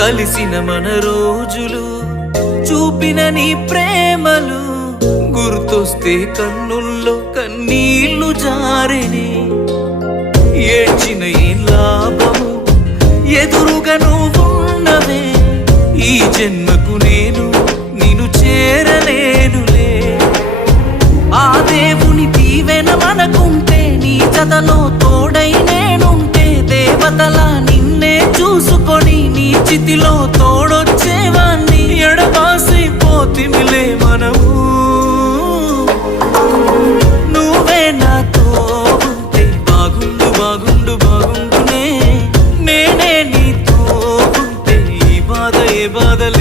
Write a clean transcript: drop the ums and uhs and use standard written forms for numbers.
కలిసిన మన రోజులు చూపిన నీ ప్రేమలు గుర్తొస్తే కన్నుల్లో కన్నీళ్లు జారెనే. ఏడ్చిన ఏ లాభము ఎదురుగా నువ్వున్నవే, ఈ జన్మకు నేను నిన్ను చేరలేనులే. ఆ దేవుని దీవెన మనకుంటే, నీ జతలో తోడై నేనుంటే, దేవతలా నిన్నే చూసుకొని నీ చితిలో తోడొచ్చేవాణ్ణి. ఎడబాసిపోతిమిలే మనము, నువ్వే నాతో ఉంటే బాగుండు బాగుండు బాగుండునే. నేనే నీతో ఉంటే ఈ బాధ ఏ బాధలే